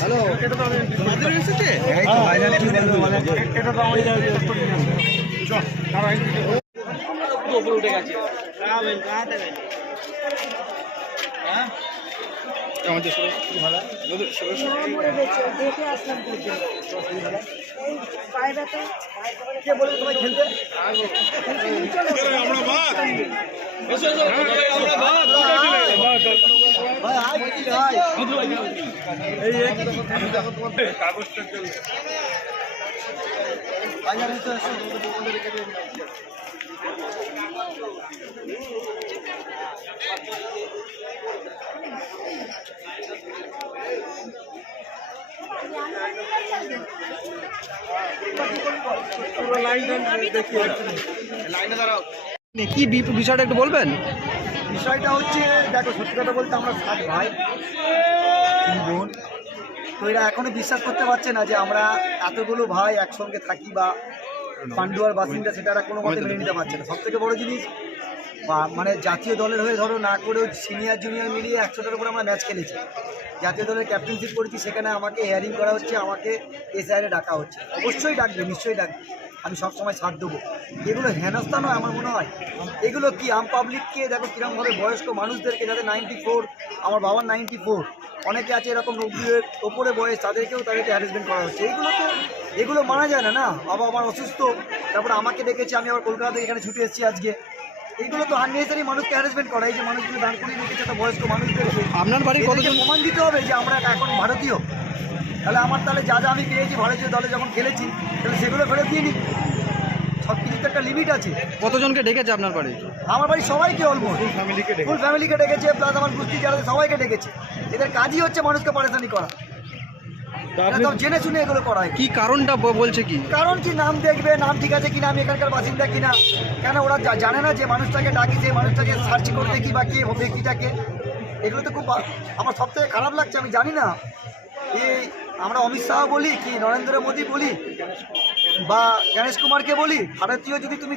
Hello, এটা তো এসেছে। উপরে উঠে গেছে। কি বিষয়টা একটু বলবেন? বিষয়টা হচ্ছে, দেখো সত্যি কথা বলতে আমরা 7 ভাই 3 বোন, তো এরা এখনো বিশ্বাস করতে পারছে না যে আমরা এতগুলো ভাই একসঙ্গে থাকি বা পান্ডুয়ার বাসিন্দা, সেটা এরা কোনো মতে মেনে নিতে পারছে না। সব থেকে বড় জিনিস, মানে জাতীয় দলের হয়ে ধরো না করেও সিনিয়র জুনিয়র মিলিয়ে 100টার উপরে আমরা ম্যাচ খেলেছি, জাতীয় দলের ক্যাপ্টেনশিপ করেছি, সেখানে আমাকে হেয়ারিং করা হচ্ছে, আমাকে এসআইআরে ডাকা হচ্ছে। অবশ্যই ডাকবে, নিশ্চয়ই ডাকবে, আমি সবসময় ছাড় দেবো। এগুলো হেনস্থা নয় আমার মনে হয়। এগুলো কি আম পাবলিককে দেখো কীরকমভাবে বয়স্ক মানুষদেরকে, যাদের 94, আমার বাবার 94, অনেকে আছে এরকম 90-এর ওপরে বয়স, তাদেরকে হ্যারাসমেন্ট করা হচ্ছে। এগুলো মানা যায় না। না, বাবা আমার অসুস্থ, তারপরে আমাকে ডেকেছে, আমি আবার কলকাতা থেকে এখানে ছুটে এসেছি আজকে। এগুলো তো আননেসারি মানুষকে হ্যারাসমেন্ট করা। এই যে মানুষগুলো দাঁড় করিয়ে রেখেছে একটা বয়স্ক মানুষদেরকে, আপনার বাড়ির কতজন প্রমাণ দিতে হবে যে আমরা এখন ভারতীয়। তাহলে আমার যা আমি পেয়েছি ভারতীয় দলে যখন খেলেছি, তাহলে সেগুলো ফেরত দিয়ে নিই। সব কিছুর তো একটা লিমিট আছে। কতজনকে ডেকেছে আপনার বাড়ি? আমার বাড়ি সবাইকে, অলমোস্ট ফুল ফ্যামিলিকে ডেকেছে, প্লাস আমার কুস্তি যারা সবাইকে ডেকেছে। এদের কাজই হচ্ছে মানুষকে পারেশানি করা, জেনে শুনে এগুলো করা হয়। কি কারণটা বলছে? কি কারণ? কি নাম দেখবে, নাম ঠিক আছে কিনা, আমি এখানকার বাসিন্দা কিনা, কেন ওরা জানে না যে মানুষটাকে ডাকি, যে মানুষটাকে সার্চ করে দেখি বা কে ব্যক্তিটাকে। এগুলো তো খুব আমার সব থেকে খারাপ লাগছে। আমি জানি না এই আমরা অমিত শাহ বলি কি নরেন্দ্র মোদী বলি বা গণেশ কুমারকে বলি, ভারতীয় যদি তুমি